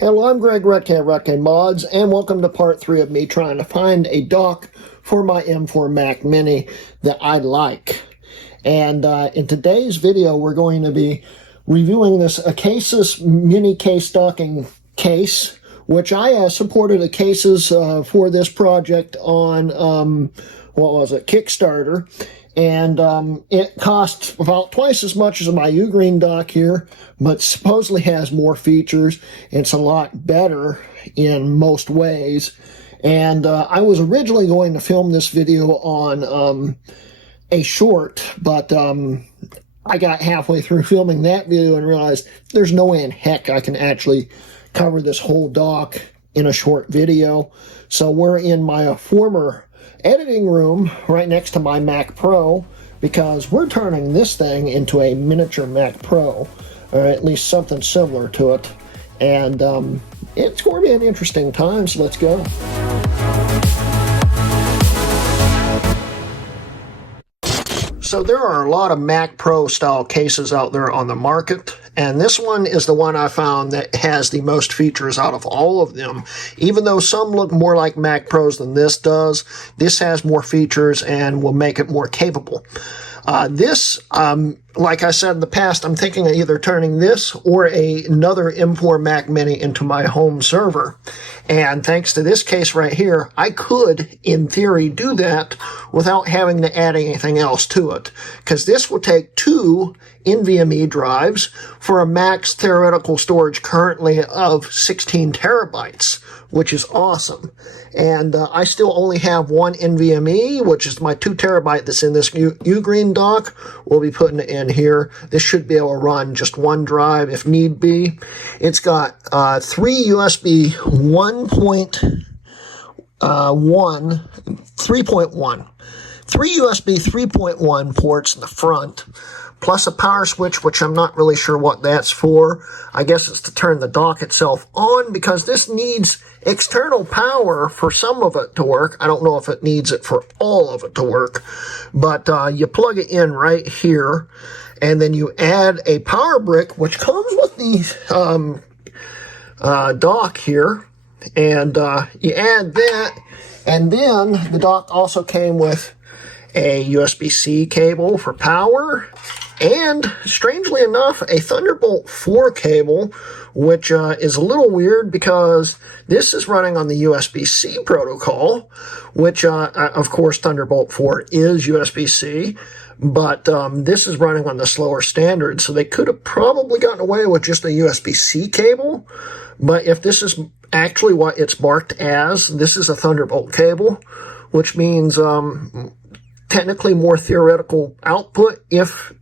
Hello, I'm Greg Hrutkay of Hrutkay Mods, and welcome to part 3 of me trying to find a dock for my M4 Mac Mini that I like. And in today's video, we're going to be reviewing this Acasis mini case docking case, which I supported Acasis for this project on, Kickstarter. And it costs about twice as much as my Ugreen dock here, but supposedly has more features. It's a lot better in most ways. And I was originally going to film this video on a short, but I got halfway through filming that video and realized there's no way in heck I can actually cover this whole dock in a short video. So we're in my former editing room right next to my Mac Pro, because we're turning this thing into a miniature Mac Pro, or at least something similar to it. And it's going to be an interesting time, so let's go. So there are a lot of Mac Pro style cases out there on the market, and this one is the one I found that has the most features out of all of them. Even though some look more like Mac Pros than this does, this has more features and will make it more capable. Like I said in the past, I'm thinking of either turning this or another M4 Mac Mini into my home server. And thanks to this case right here, I could, in theory, do that without having to add anything else to it. Because this will take 2 NVMe drives for a max theoretical storage currently of 16 terabytes, which is awesome. And I still only have 1 NVMe, which is my 2 terabyte that's in this Ugreen dock. We'll be putting it in here. This should be able to run just 1 drive if need be. It's got 3 USB 3.1, 3 USB 3.1 ports in the front, plus a power switch, which I'm not really sure what that's for. I guess it's to turn the dock itself on, because this needs external power for some of it to work. I don't know if it needs it for all of it to work, but you plug it in right here, and then you add a power brick, which comes with the dock here, and you add that, and then the dock also came with a USB-C cable for power, and strangely enough, a Thunderbolt 4 cable, which is a little weird because this is running on the USB-C protocol, which, of course, Thunderbolt 4 is USB-C, but this is running on the slower standard, so they could have probably gotten away with just a USB-C cable. But if this is actually what it's marked as, this is a Thunderbolt cable, which means technically more theoretical output if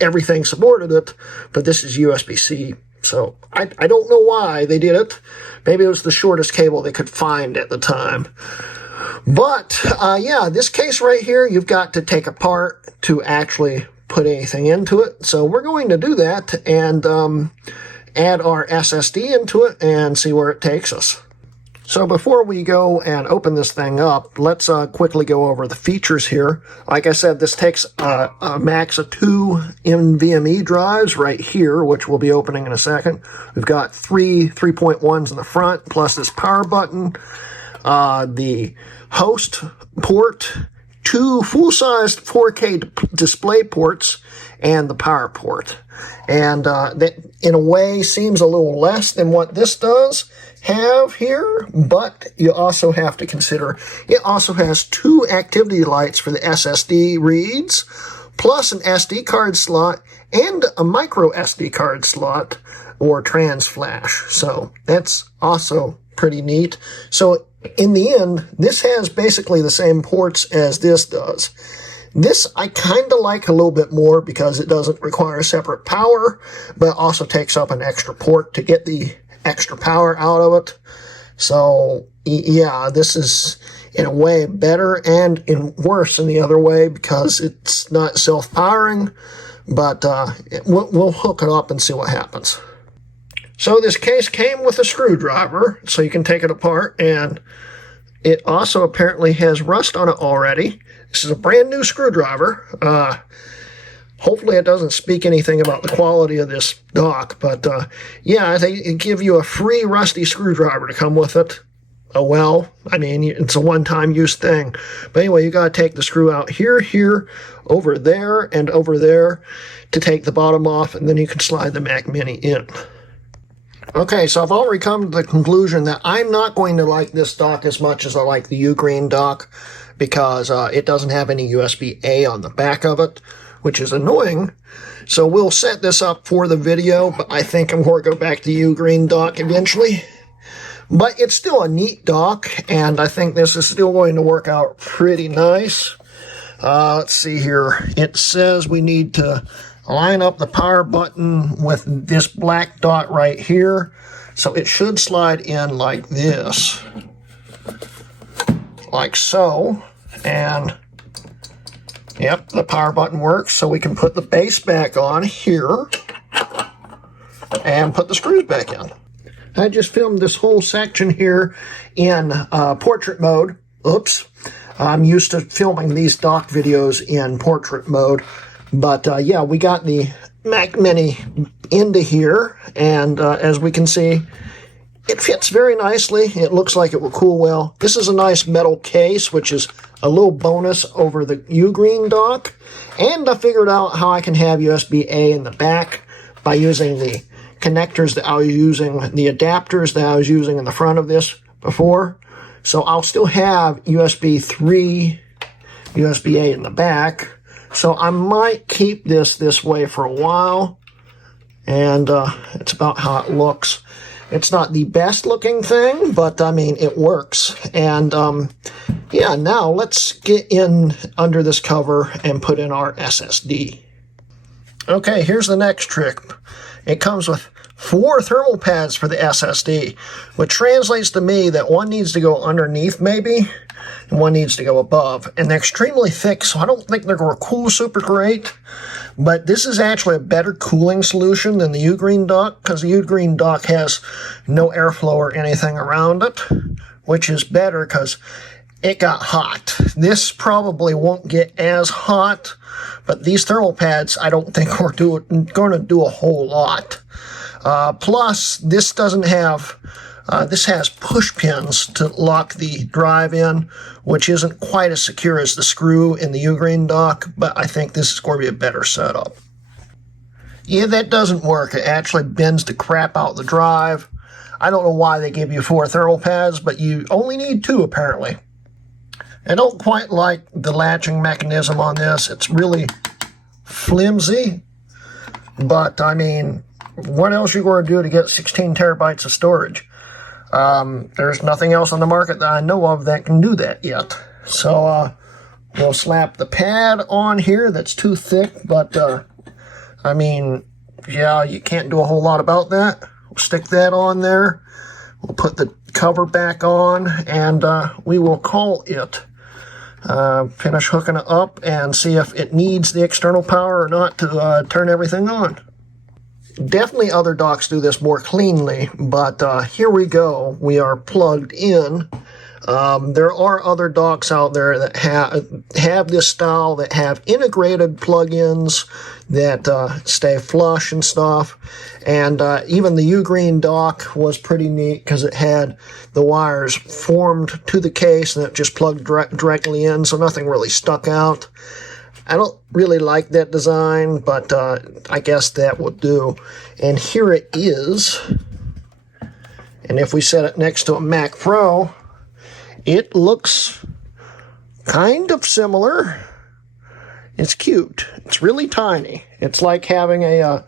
everything supported it, but this is USB-C. So I don't know why they did it. Maybe it was the shortest cable they could find at the time. But yeah, this case right here, you've got to take apart to actually put anything into it. So we're going to do that and add our SSD into it and see where it takes us. So before we go and open this thing up, let's quickly go over the features here. Like I said, this takes a max of 2 NVMe drives right here, which we'll be opening in a second. We've got 3 3.1s in the front, plus this power button, the host port, 2 full-sized 4K display ports, and the power port. And that, in a way, seems a little less than what this does have here, but you also have to consider it also has 2 activity lights for the SSD reads, plus an SD card slot and a micro SD card slot or trans flash. So that's also pretty neat. So in the end, this has basically the same ports as this does. This I kind of like a little bit more because it doesn't require separate power, but also takes up an extra port to get the extra power out of it. So yeah, this is in a way better and in worse in the other way because it's not self-powering, but we'll hook it up and see what happens. So this case came with a screwdriver, so you can take it apart, and it also apparently has rust on it already. This is a brand new screwdriver. Hopefully it doesn't speak anything about the quality of this dock, but yeah, they give you a free rusty screwdriver to come with it. Oh well, I mean, it's a one-time use thing. But anyway, you got to take the screw out here, over there, and over there to take the bottom off, and then you can slide the Mac Mini in. Okay, so I've already come to the conclusion that I'm not going to like this dock as much as I like the Ugreen dock, because it doesn't have any USB-A on the back of it, which is annoying. So we'll set this up for the video, but I think I'm going to go back to Ugreen dock eventually. But it's still a neat dock, and I think this is still going to work out pretty nice. Let's see here. It says we need to line up the power button with this black dot right here. So it should slide in like this. Like so. And, yep, the power button works. So we can put the base back on here and put the screws back in. I just filmed this whole section here in portrait mode. Oops. I'm used to filming these dock videos in portrait mode. But yeah, we got the Mac Mini into here. And as we can see, it fits very nicely. It looks like it will cool well. This is a nice metal case, which is a little bonus over the Ugreen dock. And I figured out how I can have USB-A in the back by using the connectors that I was using, the adapters that I was using in the front of this before. So I'll still have USB 3, USB-A in the back. So I might keep this way for a while. And it's about how it looks. It's not the best looking thing, but I mean, it works. And yeah, now let's get in under this cover and put in our SSD. Okay, here's the next trick. It comes with 4 thermal pads for the SSD, which translates to me that one needs to go underneath maybe, and one needs to go above. And they're extremely thick, so I don't think they're going to cool super great. But this is actually a better cooling solution than the Ugreen dock, because the Ugreen dock has no airflow or anything around it, which is better because it got hot. This probably won't get as hot, but these thermal pads I don't think are going to do a whole lot. Plus, this doesn't have, this has push pins to lock the drive in, which isn't quite as secure as the screw in the Ugreen dock, but I think this is going to be a better setup. Yeah, that doesn't work. It actually bends the crap out the drive. I don't know why they give you 4 thermal pads, but you only need 2 apparently. I don't quite like the latching mechanism on this. It's really flimsy, but I mean, what else are you going to do to get 16 terabytes of storage? There's nothing else on the market that I know of that can do that yet. So we'll slap the pad on here that's too thick, but I mean, yeah, you can't do a whole lot about that. We'll stick that on there. We'll put the cover back on, and we will call it. Finish hooking it up and see if it needs the external power or not to turn everything on. Definitely other docks do this more cleanly, but here we go. We are plugged in. There are other docks out there that have this style, that have integrated plug-ins that stay flush and stuff. And even the Ugreen dock was pretty neat because it had the wires formed to the case and it just plugged directly in, so nothing really stuck out. I don't really like that design, but I guess that will do. And here it is. And if we set it next to a Mac Pro, it looks kind of similar. It's cute. It's really tiny. It's like having a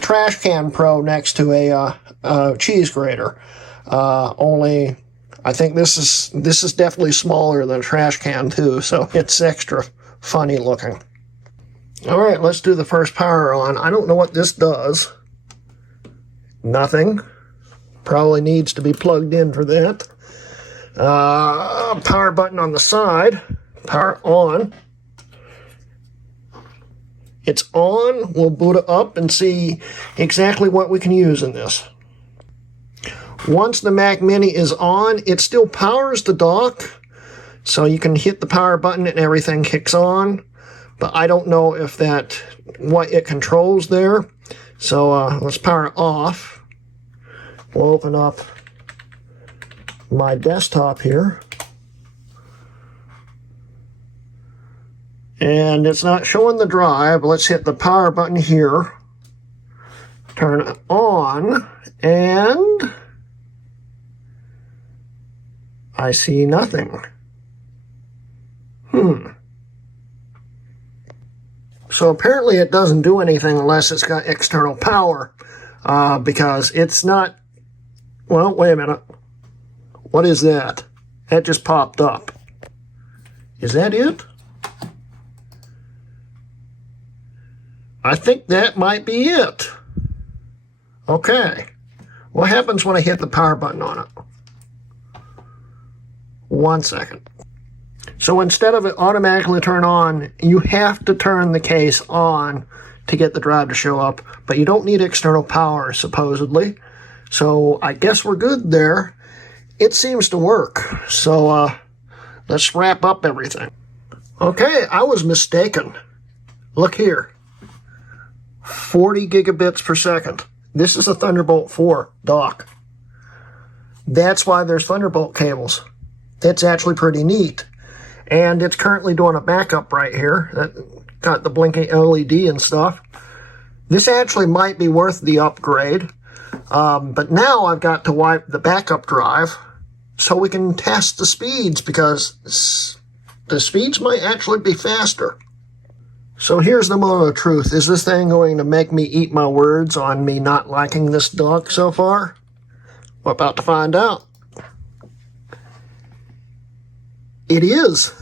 trash can Pro next to a cheese grater. Only I think this is definitely smaller than a trash can too, so it's extra funny looking. All right, let's do the first power on. I don't know what this does. Nothing. Probably needs to be plugged in for that. Power button on the side. Power on. It's on. We'll boot it up and see exactly what we can use in this. Once the Mac Mini is on, it still powers the dock. So you can hit the power button and everything kicks on. but I don't know if what it controls there. So let's power it off. We'll open up my desktop here. And it's not showing the drive. Let's hit the power button here. Turn it on, and I see nothing. So apparently it doesn't do anything unless it's got external power, because it's not... Well, wait a minute. What is that? That just popped up. Is that it? I think that might be it. Okay. What happens when I hit the power button on it? 1 second. So instead of it automatically turn on, you have to turn the case on to get the drive to show up, but you don't need external power, supposedly. So I guess we're good there. It seems to work. So let's wrap up everything. Okay, I was mistaken. Look here. 40 gigabits per second. This is a Thunderbolt 4 dock. That's why there's Thunderbolt cables. That's actually pretty neat. And it's currently doing a backup right here. That got the blinking LED and stuff. This actually might be worth the upgrade. But now I've got to wipe the backup drive so we can test the speeds, because the speeds might actually be faster. So here's the moment of truth. Is this thing going to make me eat my words on me not liking this dock so far? We're about to find out. It is.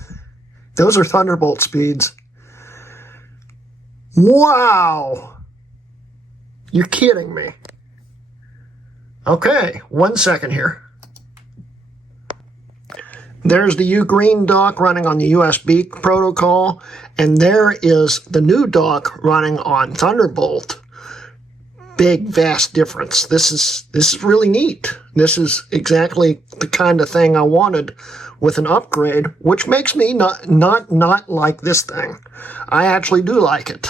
Those are Thunderbolt speeds. Wow! You're kidding me. Okay, 1 second here. There's the Ugreen dock running on the USB protocol, and there is the new dock running on Thunderbolt. Big, vast difference. This is really neat. This is exactly the kind of thing I wanted with an upgrade, which makes me not like this thing. I actually do like it,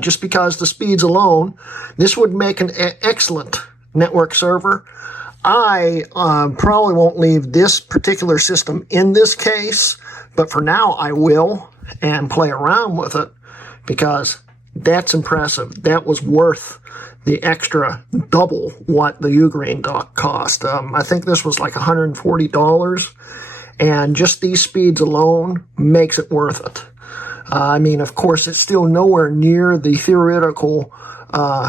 just because the speeds alone. This would make an excellent network server. I probably won't leave this particular system in this case, but for now I will, and play around with it, because that's impressive. That was worth the extra double what the Ugreen dock cost. I think this was like $140, and just these speeds alone makes it worth it. I mean, of course, it's still nowhere near the theoretical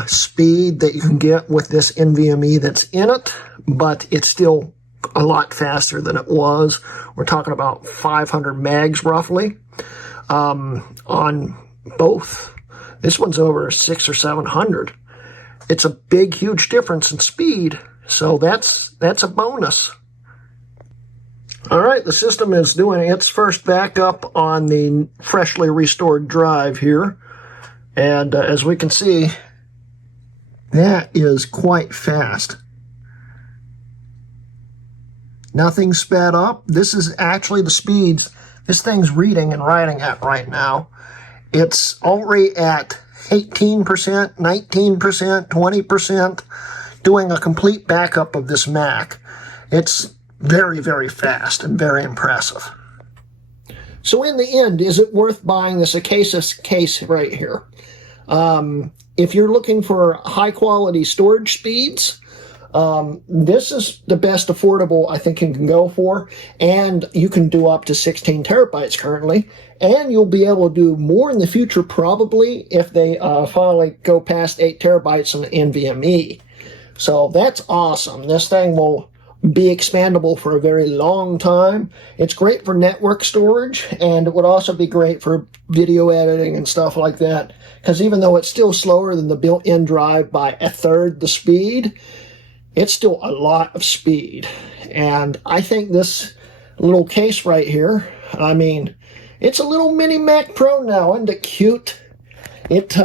speed that you can get with this NVMe that's in it, but it's still a lot faster than it was. We're talking about 500 megs roughly on both. This one's over 600 or 700. It's a big, huge difference in speed, so that's a bonus. All right, the system is doing its first backup on the freshly restored drive here, and as we can see, that is quite fast. Nothing sped up. This is actually the speeds this thing's reading and writing at right now. It's already at 18%, 19%, 20%, doing a complete backup of this Mac. It's very, very fast and very impressive. So in the end, is it worth buying this Acasis case right here? If you're looking for high-quality storage speeds, this is the best affordable I think you can go for, and you can do up to 16 terabytes currently, and you'll be able to do more in the future probably if they finally go past 8 terabytes on NVMe. So that's awesome. This thing will be expandable for a very long time. It's great for network storage, and it would also be great for video editing and stuff like that, because even though it's still slower than the built-in drive by a third the speed, it's still a lot of speed. And I think this little case right here, I mean, it's a little mini Mac Pro now. Isn't it cute? It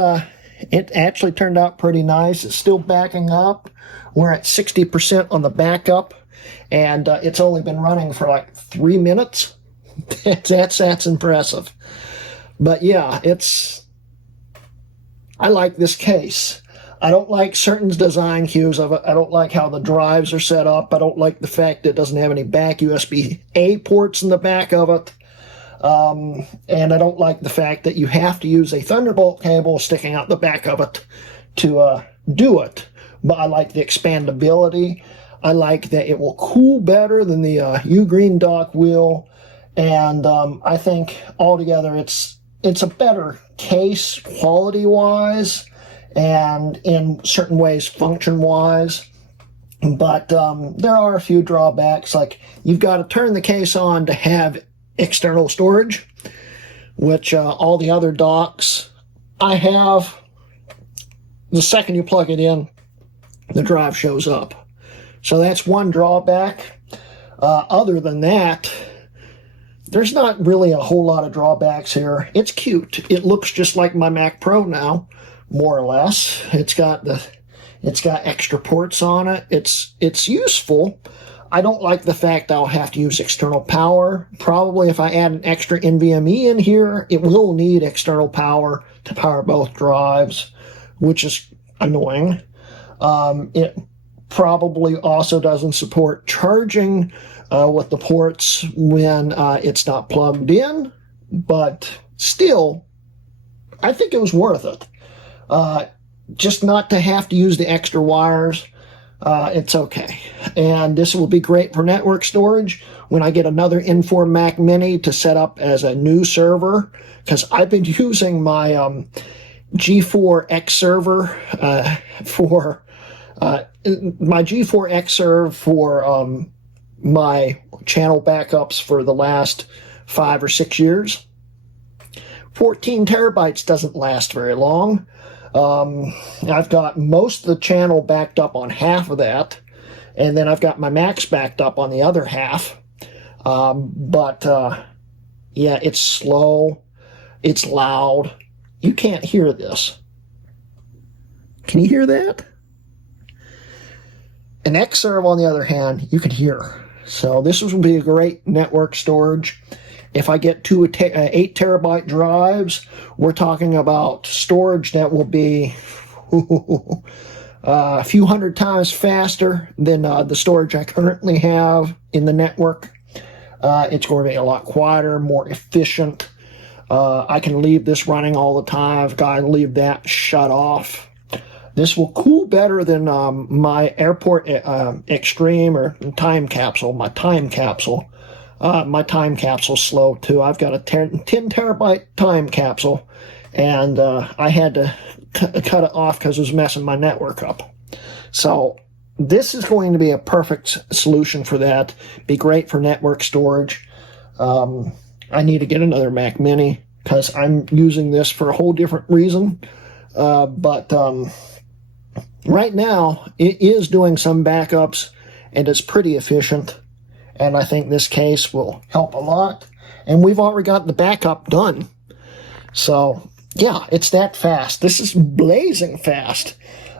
actually turned out pretty nice. It's still backing up. We're at 60% on the backup, and it's only been running for like 3 minutes. That's impressive. But yeah, I like this case. I don't like certain design cues of it. I don't like how the drives are set up. I don't like the fact that it doesn't have any back USB-A ports in the back of it. And I don't like the fact that you have to use a Thunderbolt cable sticking out the back of it to do it. But I like the expandability. I like that it will cool better than the Ugreen dock will. And I think altogether it's a better case quality-wise and in certain ways function-wise. But there are a few drawbacks, like you've got to turn the case on to have external storage, which all the other docks I have, the second you plug it in, the drive shows up. So that's one drawback. Other than that, there's not really a whole lot of drawbacks here. It's cute. It looks just like my Mac Pro now, more or less. It's got extra ports on it. It's useful. I don't like the fact I'll have to use external power. Probably if I add an extra NVMe in here, it will need external power to power both drives, which is annoying. It probably also doesn't support charging with the ports when it's not plugged in, but still, I think it was worth it. Just not to have to use the extra wires. It's okay. And this will be great for network storage when I get another M4 Mac Mini to set up as a new server, because I've been using my G4 X server for my G4 X serve for my channel backups for the last 5 or 6 years. 14 terabytes doesn't last very long. I've got most of the channel backed up on half of that, and then I've got my Macs backed up on the other half. Yeah, it's slow. It's loud. You can't hear this. Can you hear that? An Xserve, on the other hand, you can hear. So this will be a great network storage. If I get 2 8 terabyte drives, we're talking about storage that will be a few hundred times faster than the storage I currently have in the network. It's going to be a lot quieter, more efficient. I can leave this running all the time. I've got to leave that shut off. This will cool better than my Airport Extreme or Time Capsule, my Time Capsule. My Time Capsule's slow too. I've got a 10 terabyte Time Capsule, and I had to cut it off because it was messing my network up. So this is going to be a perfect solution for that. Be great for network storage. I need to get another Mac Mini because I'm using this for a whole different reason. Right now, it is doing some backups, and it's pretty efficient. And I think this case will help a lot. And we've already got the backup done. So, yeah, it's that fast. This is blazing fast.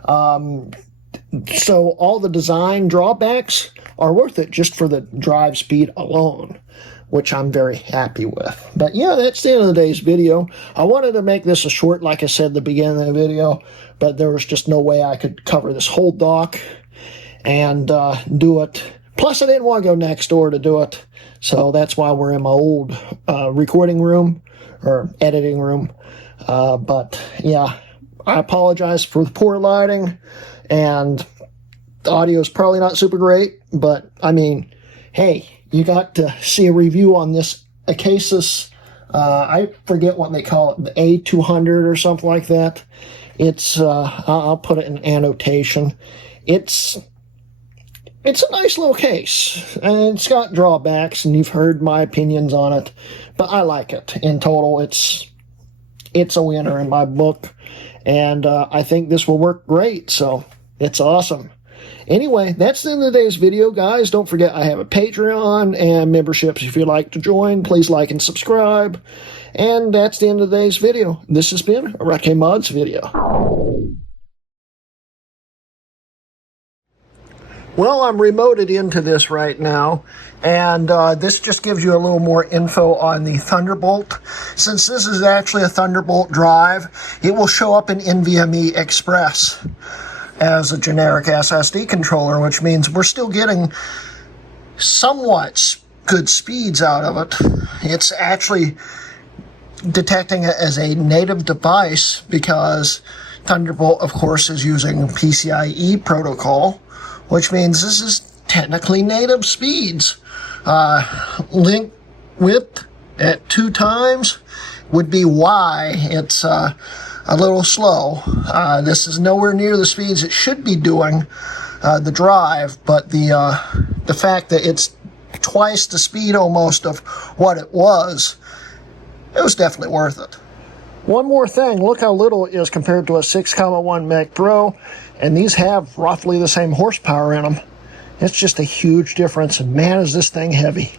So all the design drawbacks are worth it just for the drive speed alone, which I'm very happy with. But yeah, that's the end of today's video. I wanted to make this a short, like I said at the beginning of the video, but there was just no way I could cover this whole dock and do it. Plus, I didn't want to go next door to do it, so that's why we're in my old recording room, or editing room. But, yeah, I apologize for the poor lighting, and the audio is probably not super great, but, I mean, hey, you got to see a review on this Acasis, I forget what they call it, the A200 or something like that. It's, I'll put it in annotation. It's a nice little case, and it's got drawbacks, and you've heard my opinions on it, but I like it. In total, it's a winner in my book, and I think this will work great, so it's awesome. Anyway, that's the end of today's video, guys. Don't forget I have a Patreon and memberships. If you'd like to join, please like and subscribe. And that's the end of today's video. This has been a Hrutkay Mods video. Well, I'm remoted into this right now, and this just gives you a little more info on the Thunderbolt. Since this is actually a Thunderbolt drive, it will show up in NVMe Express as a generic SSD controller, which means we're still getting somewhat good speeds out of it. It's actually detecting it as a native device because Thunderbolt, of course, is using PCIe protocol, which means this is technically native speeds. Link width at 2 times would be why it's a little slow. This is nowhere near the speeds it should be doing, the drive, but the fact that it's twice the speed almost of what it was definitely worth it. One more thing, look how little it is compared to a 6.1 Mac Pro, and these have roughly the same horsepower in them. It's just a huge difference, and man, is this thing heavy.